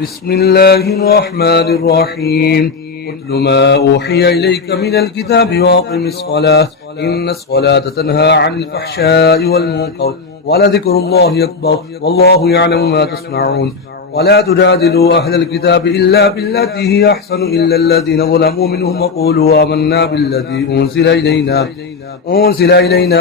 بسم الله الرحمن الرحيم. اتل ما أوحي إليك من الكتاب وأقم الصلاة إن الصلاة تنهى عن الفحشاء والمنكر ولذكر الله أكبر والله يعلم ما تصنعون. ولا تجادلوا أهل الكتاب إلا بالتي هي أحسن إلا الذين ظلموا منهم وقولوا آمنا بالذي أنزل إلينا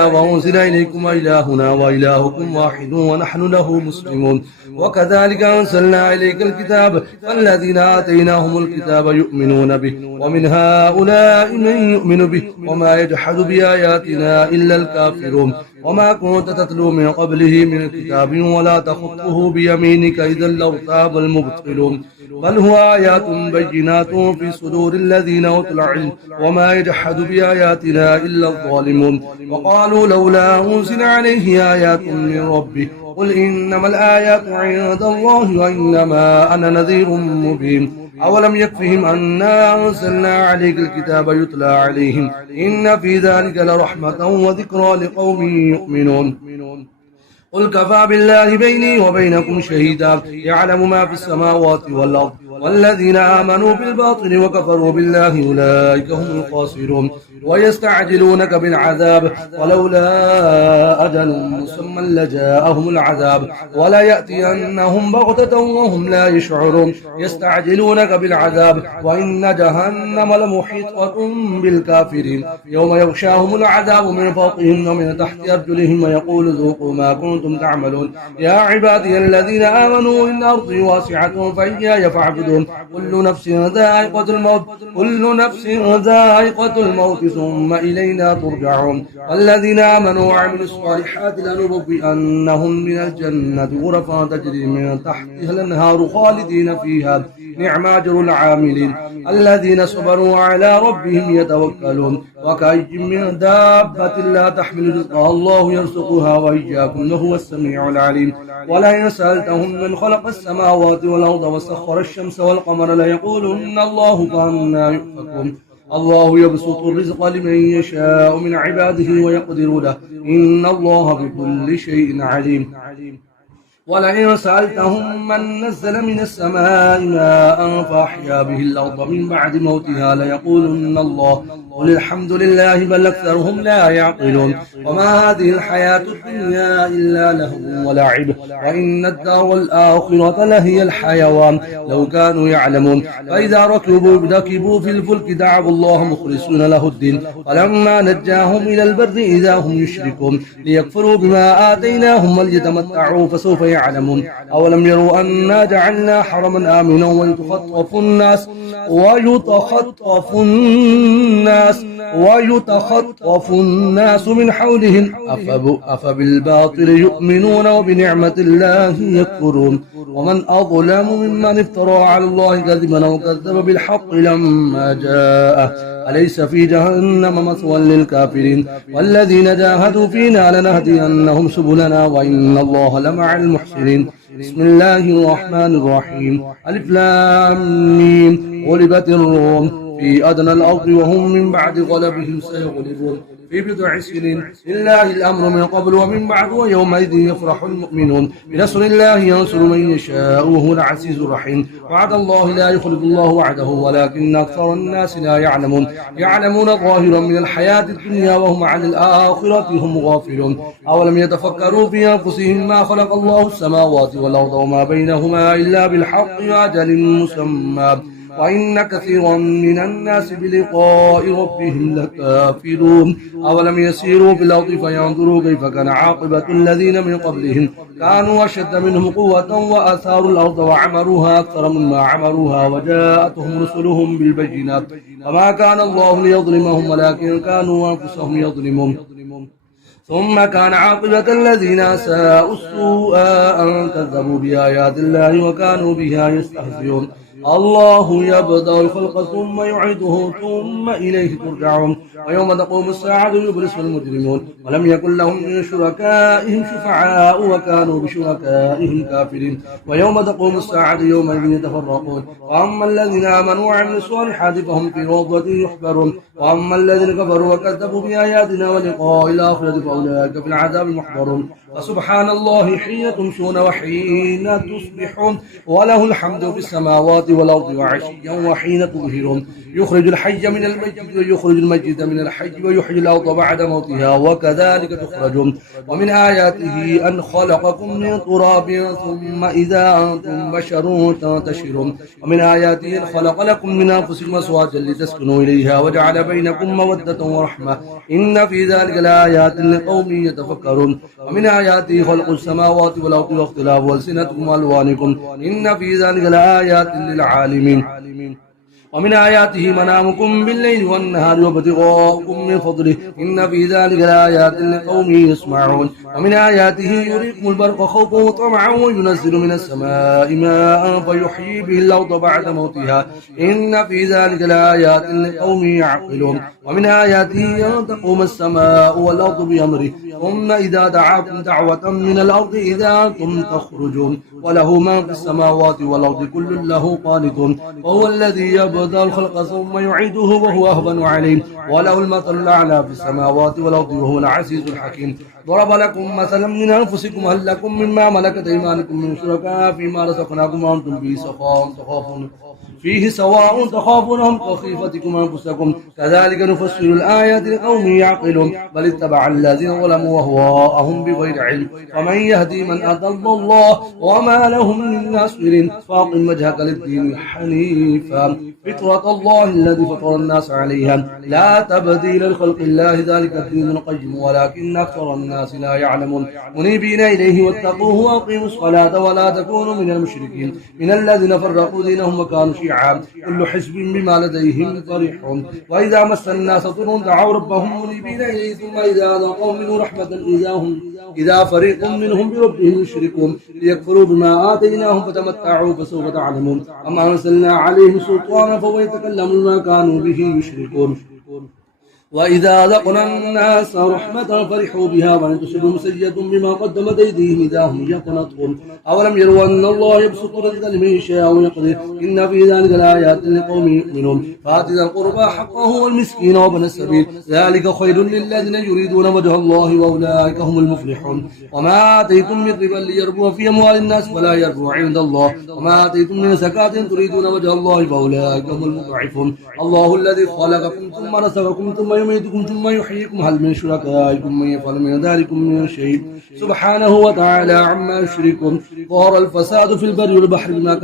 وأنزل إليكم إلهنا وإلهكم واحد ونحن له مسلمون. وكذلك أنزلنا إليك الكتاب فالذين آتيناهم الكتاب يؤمنون به ومن هؤلاء من يؤمن به وما يجحد بآياتنا إلا الكافرون. وما كنت تتلو من قبله من كتاب ولا تخطه بيمينك إذا لارتاب المبطلون بل هو آيات بينات في صدور الذين أوتوا العلم وما يجحد بآياتنا إلا الظالمون. وقالوا لولا أنزل عليه آيات من ربه قل إنما الآيات عند الله وإنما أنا نذير مبين. أولم يكفهم أنا أنزلنا عليك الكتاب يتلى عليهم إن في ذلك لرحمة وذكرى لقوم يؤمنون. قل كفى بالله بيني وبينكم شهيدا يعلم ما في السماوات والأرض والذين آمنوا بالباطل وكفروا بالله أولئك هم الخاسرون. ويستعجلونك بالعذاب ولولا أجل مسمى لجاءهم العذاب ولا يأتينهم بغتة وهم لا يشعرون. يستعجلونك بالعذاب وإن جهنم لمحيطة بالكافرين يوم يغشاهم العذاب من فوقهم ومن تحت أرجلهم ويقول ذوقوا ما كنتم تعملون. يا عبادي الذين آمنوا إن أرضي واسعة فإياي فاعبدون. كل نفس ذائقة الموت ثم إلينا ترجعون. الذين آمنوا وعملوا الصالحات لنبوئنهم من الجنة غرفا تجري من تحتها الأنهار خالدين فيها نعم أجر العاملين الذين صبروا على ربهم يتوكلون. وكأي من دابة لا تحمل رزقها الله يرزقها وإياكم وهو السميع العليم. ولئن سألتهم من خلق السماوات والأرض وسخر الشمس والقمر ليقولن الله فأنى يؤفكون. الله يبسط الرزق لمن يشاء من عباده ويقدر له إن الله بكل شيء عليم. ولئن سألتهم من نزل من السماء ماء فأحيا به الأرض من بعد موتها ليقولن الله قل الحمد لله بل أكثرهم لا يعقلون. وما هذه الحياة الدنيا إلا لهو ولعب وإن الدار الآخرة لهي الحيوان لو كانوا يعلمون. فإذا ركبوا في الفلك دعوا الله مخلصين له الدين فلما نجاهم إلى البر إذا هم يشركون ليكفروا بما آتيناهم وليتمتعوا فسوف يعلمون. أولم يروا أنا جعلنا حرما آمنا ويتخطف الناس من حولهم أفبالباطل يؤمنون وبنعمة الله يكفرون. ومن أظلم ممن افترى على الله كذبا أو كذب بالحق لما جاءه أليس في جهنم مثوى للكافرين. والذين جاهدوا فينا لنهدينهم سبلنا وإن الله لمع المحسنين. بسم الله الرحمن الرحيم. ألف لام ميم. غلبت الروم في أدنى الأرض وهم من بعد غلبهم سيغلبون في بضع سنين لله الأمر من قبل ومن بعد ويومئذ يفرح المؤمنون بنصر الله ينصر من يشاء وهو العزيز الرحيم. وعد الله لا يخلف الله وعده ولكن أكثر الناس لا يعلمون ظاهرا من الحياة الدنيا وهم عن الآخرة هم غافلون. أولم يتفكروا في أنفسهم ما خلق الله السماوات والأرض وما بينهما إلا بالحق وأجل مسمى وإن كثيرا من الناس بلقاء ربهم لكافرون. أولم يسيروا في الأرض فينظروا كيف كان عاقبة الذين من قبلهم كانوا أشد منهم قوة وأثاروا الأرض وعمروها أكثر مما عمروها وجاءتهم رسلهم بالبينات وما كان الله ليظلمهم ولكن كانوا أنفسهم يظلمون. ثم كان عاقبة الذين أساءوا السوء أن كذبوا بآيات الله وكانوا بها يستهزئون. الله يبدأ الخلق ثم يعيده ثم إليه ترجعون. ويوم تقوم الساعة يبلس المجرمون ولم يكن لهم من شركائهم شفعاء وكانوا بشركائهم كافرين. ويوم تقوم الساعة يومئذ يتفرقون. وأما الذين آمنوا وعملوا الصالحات فهم في روضة يحبرون وأما الذين كفروا وكذبوا بآياتنا ولقاء الآخرة فأولئك في العذاب محضرون. فسبحان الله حين تمسون وحين تصبحون وله الحمد في السماوات والأرض وعشيا وحين تظهرون يخرج الحي من الميت ويخرج الميت من الحي ويحيي الأرض بعد موتها وكذلك تخرجون ومن آياته أن خلقكم من تراب ثم إذا أنتم بشر تنتشرون ومن آياته أن خلق لكم من أنفسكم أزواجا لتسكنوا إليها وجعل بينكم مودة ورحمة إن في ذلك لآيات لقوم يتفكرون ومن آياته خلق السماوات والأرض واختلاف ألسنتكم وألوانكم إن في ذلك لآيات للعالمين ومن آياته منامكم بالليل والنهار وابتغاؤكم من فضله إن في ذلك لآيات لقوم يسمعون ومن آياته يريكم البرق خوفا وطمعا وينزل من السماء ماء فيحيي به الأرض بعد موتها إن في ذلك لآيات لقوم يعقلون ومن آياته أن تقوم السماء والأرض بأمره ثم إذا دعاكم دعوة من الأرض إذا أنتم تخرجون وله ما في السماوات والأرض كل له قانتون وهو الذي يبدأ الخلق ثم يعيده وهو أهون عليه وله المثل الأعلى في السماوات والأرض وهو العزيز الحكيم ضرب لكم مثلا من أنفسكم هل لكم مما ملكت أيمانكم من شركاء فيما رزقناكم وأنتم فيه سواء تخافونهم كخيفتكم أنفسكم كذلك نفسر الآيات لقوم يعقلون بل اتبع الذين ظلموا وهواءهم بغير علم فمن يهدي من أضل الله وما لهم من ناصر فاقم وجهك للدين الحنيفا فطرة الله الذي فطر الناس عليها لا تبديل لخلق الله ذلك الدين القيم ولكن أكثر الناس لا يعلمون منيبين إليه واتقوه وأقيموا الصلاة ولا تكونوا من المشركين من الذين فرقوا دينهم وكانوا شيعا كل حزب بما لديهم فرحون وإذا مس الناس ضر دعوا ربهم منيبين إليه ثم إذا أذاقوا منه رحمة إذا فريق منهم بربهم يشركون ليكفروا بما آتيناهم فتمتعوا فسوف تعلمون أما أرسلنا عليهم سلطانا فهو يتكلم ما كانوا به يشركون وإذا ذقنا الناس رحمة فرحوا بها وإن تصبهم سيئة بما قدمت أيديهم إذا هم يقنطون أولم يروا أن الله يبسط رزقا لمن يشاء ويقدر إن في ذلك لآيات لقوم يؤمنون فآت ذا القربى حقه والمسكين وابن السبيل ذلك خير للذين يريدون وجه الله وأولئك هم المفلحون وما آتيتم من ربا ليربو في أموال الناس فلا يربو عند الله وما آتيتم من زكاة تريدون وجه الله فأولئك هم المضعفون الله الذي خلقكم ثم رزقكم ثم يميتكم ثم يحييكم هل من شركائكم من يفعل من ذلك من شيء سبحانه وتعالى عما يشركون ظهر الفساد في البر والبحر بما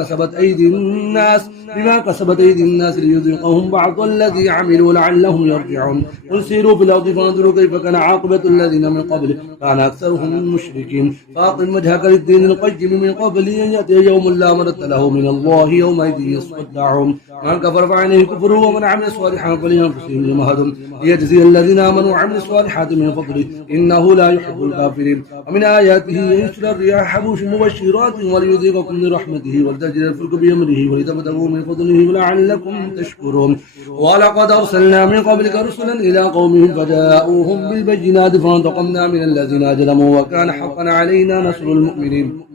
كسبت أيدي الناس ليذيقهم بعض الذي عملوا لعلهم يرجعون قل سيروا في الأرض فانظروا كيف كان عاقبة الذين من قبل كان أكثرهم مشركين فأقم وجهك للدين القيم من قبل أن يأتي يوم لا مرد له من الله يومئذ يصدعون من كفر فعليه كفره ومن عمل صالحا فلينفسهم يمهدون ليجزي الذين آمنوا وعملوا الصالحات من فضله إنه لا يحب الكافرين ومن آياته ينشر الرياح بوش مبشرات وليذيقكم من رحمته ولتجري الفلك بأمره ولتبتغوا من فضله ولعلكم تشكرون ولقد أرسلنا من قبلك رسلا إلى قومهم فجاءوهم بالبينات فانتقمنا من الذين أجرموا وكان حقا علينا نصر المؤمنين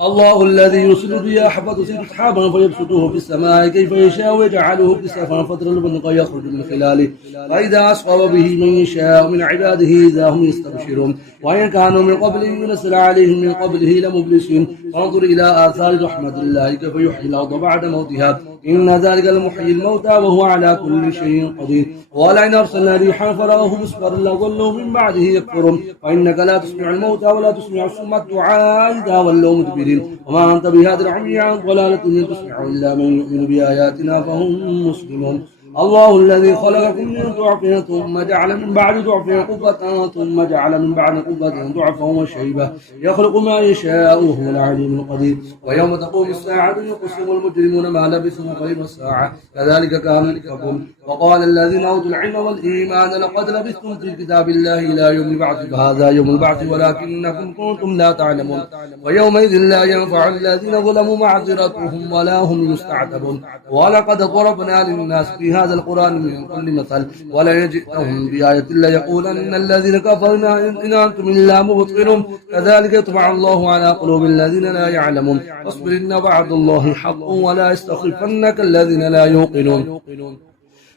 الله الذي يرسل الرياح فتثير سحابا فيبسطه في السماء كيف يشاء ويجعله كسفا فترى البرق يخرج من خلاله فإذا أصاب به من يشاء من عباده إذا هم يستبشرون وإن كانوا من قبل ينزل عليهم من قبله لمبلسين فانظر إلى آثار رحمة الله كيف يحيي الأرض بعد موتها إن ذلك لمحيي الموتى وهو على كل شيء قدير ولئن أرسلنا ريحا فراه مصفرا لظلوا من بعده يكفرون فإنك لا تسمع الموتى ولا تسمع الصم الدعاء إذا ولوا مدبرين وما أنت بهذا العمي عن ضلالة إن تسمع إلا من يؤمن بآياتنا فهم مسلمون الله الذي خلقكم من ضعف ثم جعل من بعد ضعف قوة ثم جعل من بعد قوة ضعفا وشيبة يخلق ما يشاء وهو العليم القدير ويوم تقوم الساعة يقسم المجرمون ما لبثوا غير الساعة كذلك كانوا يؤفكون وقال الذين أوتوا العلم والإيمان لقد لبثتم في كتاب الله إلى يوم البعث فهذا يوم البعث ولكنكم كنتم لا تعلمون ويومئذ لا ينفع الذين ظلموا معذرتهم ولا هم يستعتبون ولقد ضربنا للناس في هذا القرآن من كل مثل ولا يجئتهم بآية ليقولن الذين كفروا إن أنتم إلا مبطلون كذلك يطبع الله على قلوب الذين لا يعلمون واصبر إن وعد الله حق ولا يستخفنك الذين لا يوقنون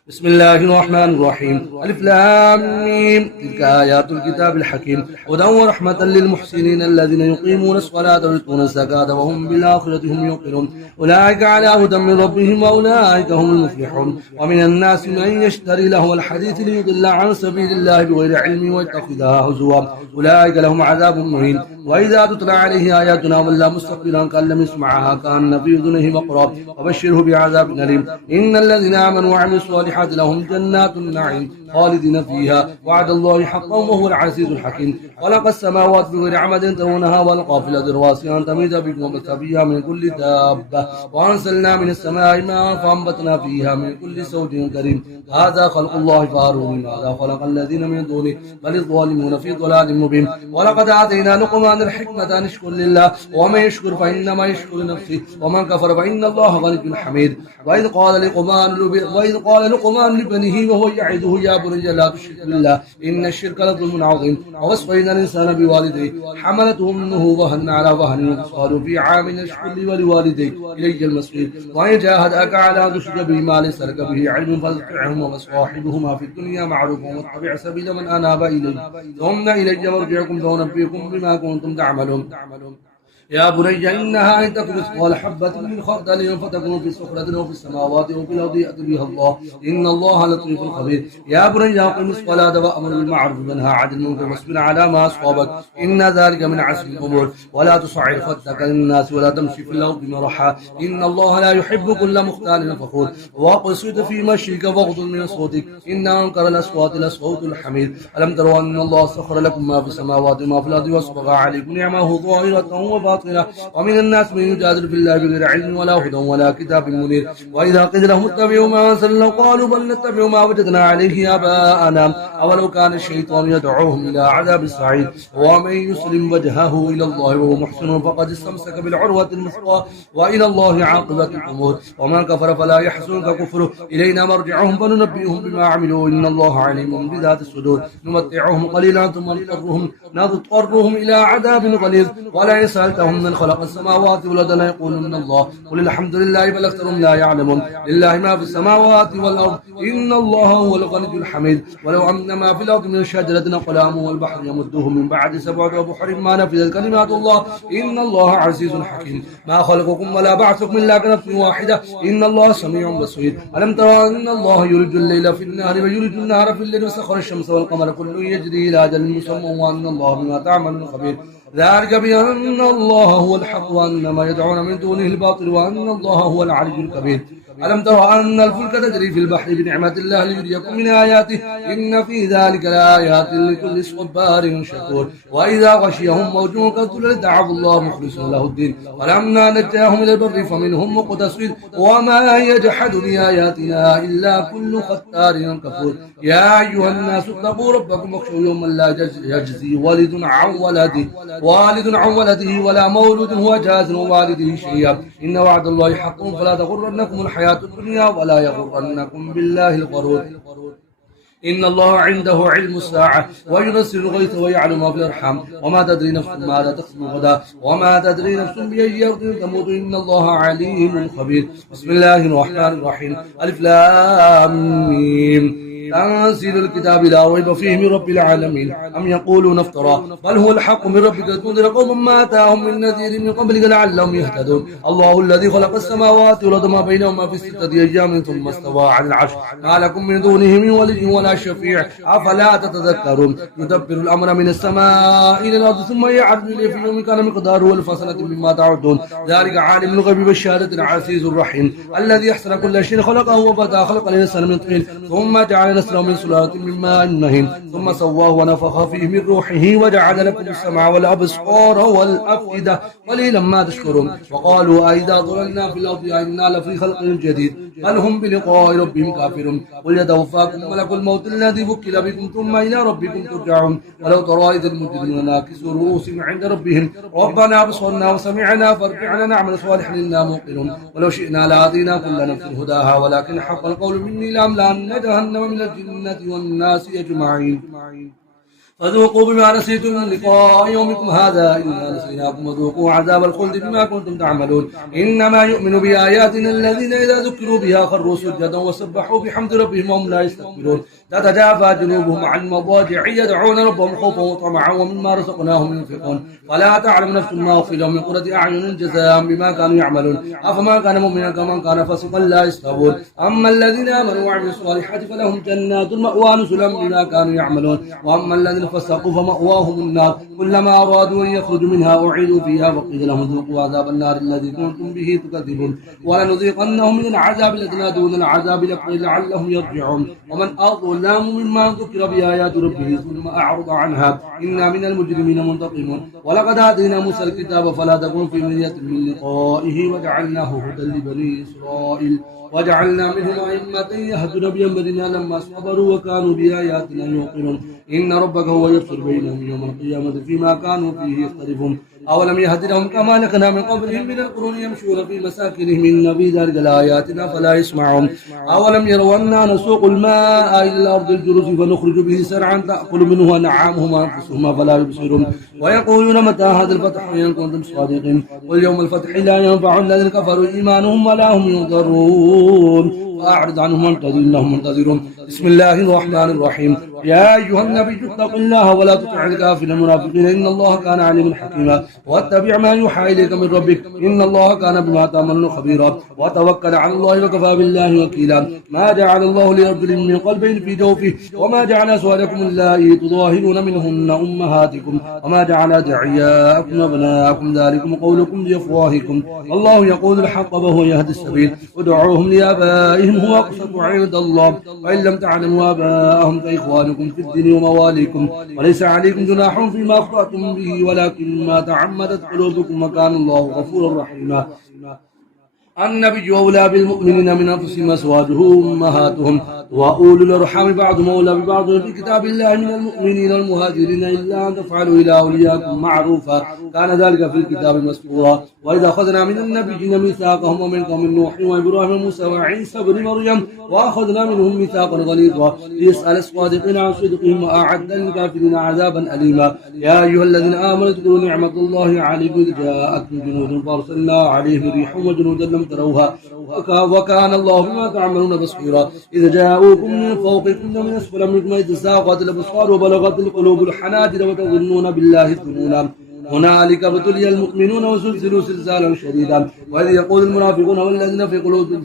بسم الله الرحمن الرحيم ألف لام ميم تلك آيات الكتاب الحكيم هدى ورحمة للمحسنين الذين يقيمون الصلاة ويؤتون الزكاة وهم بالآخرة هم يوقنون أولئك على هدى من ربهم وأولئك هم المفلحون ومن الناس من يشتري لهو الحديث ليضل عن سبيل الله بغير علم ويتخذها هزوا أولئك لهم عذاب مهين وإذا تتلى عليه آياتنا ولى مستكبرا كأن لم يسمعها كأن في أذنه وقرا وبشره بعذاب أليم إن الذين آمنوا وعملوا الصالحات لهم جنات النعيم خالدين فيها وعد الله حقا وهو العزيز الحكيم خلق السماوات بغير عمد ترونها والقى في الأرض رواسي أن تميد بكم وبث فيها من كل دابة وأنزلنا من السماء ماء فأنبتنا فيها من كل زوج كريم هذا خلق الله فأروني ماذا خلق الذين من دونه بل الظالمون في ضلال مبين ولقد آتينا لقمان الحكمة أن اشكر لله ومن يشكر فإنما يشكر لنفسه ومن كفر فإن الله غني حميد وإذ قال لقمان لبنيه وهو يعظه يا بني لا تشرك بالله إن الشرك لظلم عظيم ووصينا الإنسان بوالديه حملته أمه وهنا على وهن وفصاله في عام اشكر لي ولوالديك إلي المصير وإن جاهداك على أن تشرك به ما ليس لك به علم فاطعهما وصاحبهما في الدنيا معروفا واتبع سبيل من أناب إلي ثم إلي مرجعكم فأنبئكم بما كنتم تعملون يا بني إنها إن تكن مثقال حبة من خردل فتكون في صخرة أو في السماوات أو في الأرض يأتي بها الله إن الله لطيف خبير يا بني أقم الصلاة وأمر بالمعروف وانهى عن المنكر واصبر على ما أصابك إن ذلك من عزم الأمور ولا تصعر خدك للناس ولا تمشي في الأرض مرحا إن الله لا يحب كل مختال فخور واقصد في مشيك واغض من صوتك إن أنكر الأصوات لصوت الحميد ألم تروا أن الله سخر لكم ما في السماوات وما في الأرض وأسبغ عليكم نعمه ظاهرة وباطنة ومن الناس من يجادل في الله بغير علم ولا هدى ولا كتاب منير وإذا قيل لهم اتبعوا ما أنزل الله قالوا بل نتبع ما وجدنا عليه آباءنا أولو كان الشيطان يدعوهم إلى عذاب السعير ومن يسلم وجهه إلى الله وهو محسن فقد استمسك بالعروة الوثقى وإلى الله عاقبة الأمور ومن كفر فلا يحزنك كفره إلينا مرجعهم فننبئهم بما عملوا إن الله عليم بذات الصدور نمتعهم قليلا ثم نضطرهم إلى عذاب غليظ ولا سألتهم من خلق السماوات والأرض لا يقولون الله قل الحمد لله بل أكثرهم لا يعلمون لله ما في السماوات والأرض إن الله هو الغني الحميد ولو أن ما في الأرض من شجرة أقلام والبحر يمده من بعد 7 أبحر ما نفذت كلمات الله إن الله عزيز حكيم ما خلقكم ولا بعثكم إلا كنفس واحدة إن الله سميع بصير ألم ترى أن الله يولج الليل في النهار ويولج النهار في الليل وسخر الشمس والقمر كل يجري إلى أجل مسمى وأن الله بما تعملون خبير ذلك بأن الله هو الحق وأن ما يدعون من دونه الباطل وأن الله هو العلي الكبير ألم ترى أن الفلك تجري في البحر بنعمة الله ليريكم من آياته إن في ذلك لآيات لكل صبار شكور وإذا غشيهم موج كالظلل دعوا الله مخلصين له الدين ولما نجاهم إلى البر فمنهم مقتصد وما يجحد بآياتنا إلا كل ختار كفور يا أيها الناس اتقوا ربكم واخشوا يوما لا يجزي والد عن ولده ولا مولود هو جاز والده شيئا إن وعد الله حق فلا تغرنكم الحياة الدنيا ولا يغرنكم بالله الغرور إن الله عنده علم الساعة وينزل الغيث ويعلم ما في الأرحام وما تدري نفس ماذا تكسب غدا وما تدري نفس بأي أرض تموت إن الله عليم خبير بسم الله الرحمن الرحيم ألف لام ميم تنزيل الكتاب لا ريب فيه من رب العالمين أم يقولون افترى بل هو الحق من ربك لتنذر قوما ما أتاهم من نذير من قبلك لعلهم يهتدون الله الذي خلق السماوات والأرض ما بينهما في 6 أيام ثم استوى على العرش ما لكم من دونه من ولي ولا شفيع أفلا تتذكرون يدبر الأمر من السماء إلى الأرض ثم يعرض إليه في يوم كان مقداره ألف سنة مما تعدون ذلك عالم الغيب والشهادة العزيز الرحيم الذي أحسن كل شيء خلقه وبدأ خلق الإنسان من طين ثم جعل نسله من سلالة من ماء مهين ثم سواه ونفخ فيه من روحه وجعل لكم السمع والأبصار والأفئدة قليلا ما تشكرون وقالوا أئذا ضللنا في الأرض أئنا لفي خلق جديد بل هم بلقاء ربهم كافرون قل يتوفاكم ملك الموت الذي وكل بكم ثم إلى ربكم ترجعون ولو ترى إذ المجرمون ناكسوا رؤوسهم عند ربهم ربنا أبصرنا وسمعنا فارجعنا نعمل صالحا إنا موقنون ولو شئنا لآتينا كل نفس هداها ولكن حق القول مني لأملأن جهنم من الجنة والناس أجمعين فذوقوا بما نسيتم لقاء يومكم هذا إنا نسيناكم وذوقوا عذاب الخلد بما كنتم تعملون إنما يؤمن بآياتنا الذين إذا ذكروا بها خروا سجدا وسبحوا بحمد ربهم وهم لا يستكبرون تتجافى جنوبهم عن المضاجع يدعون ربهم خوفا وطمعا ومما رزقناهم ينفقون فلا تعلم نفس ما أخفي لهم من قرة أعين جزاء بما كانوا يعملون أفما كان مؤمنا كمن كان فاسقا لا يستوون أما الذين آمنوا وعملوا الصالحات فلهم جنات المأوى نزلا بما كانوا يعملون وأما الذين فسقوا فمأواهم النار كلما أرادوا أن يخرجوا منها أعيدوا فيها وقيل لهم ذوقوا عذاب النار الذي كنتم به تكذبون ولنذيقنهم من العذاب الأدنى دون العذاب الأكبر لعلهم يرجعون ومن أظلم ممن ذكر بآيات ربه ثم أعرض عنها إنا من المجرمين منتقمون ولقد آتينا موسى الكتاب فلا تكن في مرية من لقائه وجعلناه هدى لبني إسرائيل وجعلنا منهم أئمة يهدون بأمرنا لما صبروا وكانوا بآياتنا يوقنون إن ربك هو يفصل بينهم يوم القيامة فيما كانوا فيه يختلفون أولم يهد لهم كما لكنا من قبلهم من القرون يمشون في مساكنهم إن في ذلك لآياتنا فلا يسمعون أولم يروا أنا نسوق الماء إلى الأرض الجرز فنخرج به زرعا تأكل منه أنعامهم وأنفسهم فلا يبصرون ويقولون متى هذا الفتح إن كنتم صادقين قل يوم الفتح لا ينفع الذين كفروا إيمانهم ولا هم ينظرون فأعرض عنهم وانتظر إنهم منتظرون بسم الله الرحمن الرحيم يا أيها النبي اتق الله ولا تطع الكافرين المنافقين إن الله كان عليما حكيما واتبع ما يوحى إليك من ربك إن الله كان بما تعملون خبيرا وتوكل على الله وكفى بالله وكيلا ما جعل الله لرجل من قلبين في جوفه وما جعل أزواجكم اللائي تظاهرون منهن أمهاتكم وما جعل أدعياءكم أبناءكم ذلكم قولكم بأفواهكم الله يقول الحق وهو يهدي السبيل ادعوهم لآبائهم هو أقسط عند الله وإن لم تعلموا آباءهم فإخوانكم في الدين ومواليكم وليس عليكم جناح فيما أخطأتم به ولكن ما تعمدت قلوبكم وكان الله غفورا رحيما النبي أولى بالمؤمنين من أنفسهم أزواجه أمهاتهم وأولو الأرحام بعضهم أولى ببعض في كتاب الله من المؤمنين المهاجرين إلا أن تفعلوا إلى أولياءكم معروفا كان ذلك في الكتاب مسطورا وإذا أخذنا من النبيين ميثاقهم ومنكم من نوح وإبراهيم وموسى وعيسى بن مريم وأخذنا منهم ميثاقا غليظا ليسأل الصادقين عن صدقهم وأعد للكافرين عذابا أليما يا أيها الذين آمنوا اذكروا نعمة الله عليكم إذ جاءتكم جنود فأرسلنا عليهم ريحا وجنودا لم تروها وكان الله بما تعملون بصيرا إذ جاءوكم من فوقكم ومن أسفل منكم إذ زاغت الأبصار وبلغت القلوب الحناجر وتظنون بالله الظنونا هنالك ابتلي المؤمنون وزلزلوا زلزالا شديدا وإذ يقول المنافقون والذين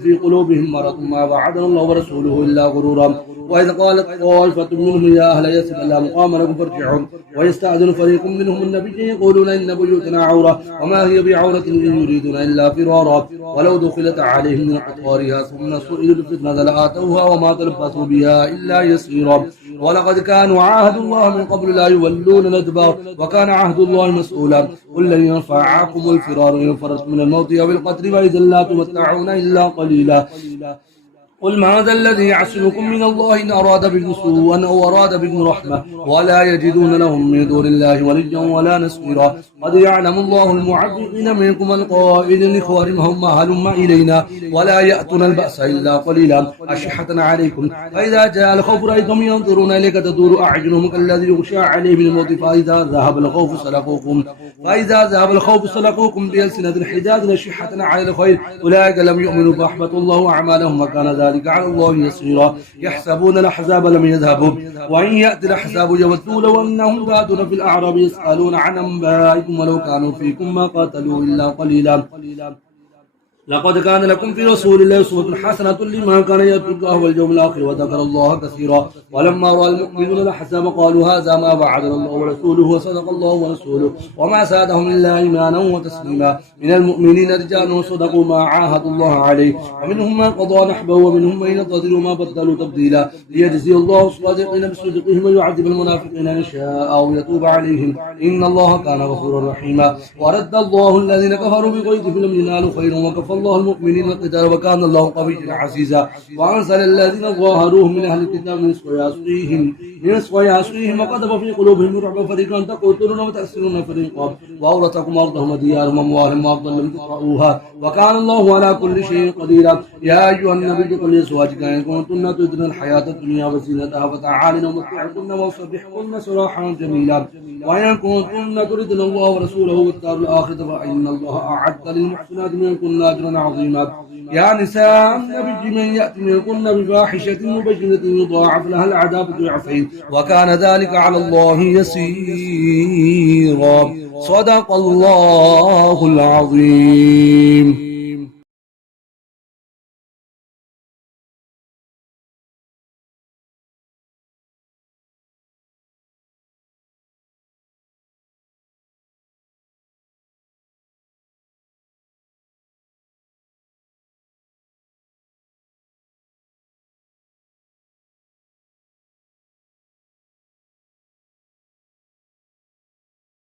في قلوبهم مرض ما وعدنا الله ورسوله إلا غرورا وإذ قالت طائفة منهم يا أهل يثرب لا مقام لكم فارجعون ويستأذن فريق منهم النبي يقولون إن بيوتنا عورة وما هي بعورة إن يريدون إلا فرارا ولو دخلت عليهم من أقطارها ثم سئلوا الفتنة لآتوها وما تلبثوا بها إلا يسيرا ولقد كانوا عاهدوا الله من قبل لا يولون الأدبار وكان عهد الله مسؤولا قل لن ينفعكم الفرار إن فررتم من الموت أو القتل وإذا لا تمتعون إلا قليلا قل ماذا الذي يعصمكم من الله إن أراد بكم سوءا أو أراد بكم رحمة ولا يجدون لهم من دون الله وليا ولا نصيرا قد يعلم الله المعذبين منكم القائلين لإخوانهم هلم إلينا ولا يأتون البأس إلا قليلا أشحة عليكم فإذا جاء الخوف رأيتم ينظرون إليك تدور أعينهم كالذي يغشى عليه من الموت فإذا ذهب الخوف سلقوكم بألسنة حجاج أشحة على الخير أولئك لم يؤمنوا فأحبط الله أعمالهم وكان ذلك على الله يسيرا يحسبون الأحزاب لم يذهبوا وإن يأتي الأحزاب يودوا لو أنهم بادون في الأعراب يسألون عن أنبائكم ولو كانوا فيكم ما قاتلوا إلا قليلا لقد كان لكم في رسول الله أسوة حسنة لمن كان يرجو الله واليوم الآخر وذكر الله كثيرا ولما رأى المؤمنون الأحزاب قالوا هذا ما وعدنا الله ورسوله وصدق الله ورسوله وما زادهم إلا إيمانا وتسليما من المؤمنين رجال صدقوا ما عاهدوا الله عليه ومنهم من قضى نحبه ومنهم من ينتظر ما بدلوا تبديلا ليجزي الله الصادقين بصدقهم ويعذب المنافقين إن شاء أو يتوب عليهم إن الله كان غفورا رحيما ورد الله الذين كفروا بغيظهم لم ينالوا خيرا وكفى كفى الله المؤمنين القتال وكان الله قويا عزيزا وأنزل الذين ظاهروهم من أهل الكتاب نصف يعصيهم وقذف في قلوبهم الرعب فريقا تقتلون وتأسرون فريقا وأورثكم أرضهم وديارهم وأموالهم وأرضا لم تطرؤوها وكان الله على كل شيء قديرا يا أيها النبي قل لأزواجك إن كنتن تردن الحياة الدنيا وزينتها فتعالن ومتعكن وصبحكن سراحا جميلا وإن كنتن تردن الله ورسوله والدار الآخرة فإن الله أعد للمحسنات منكن أجرا عظيما يا نساء النبي من يأتي منكن بفاحشة مبينة يضاعف لها العذاب ضعفين وكان ذلك على الله يسيرا صدق الله العظيم.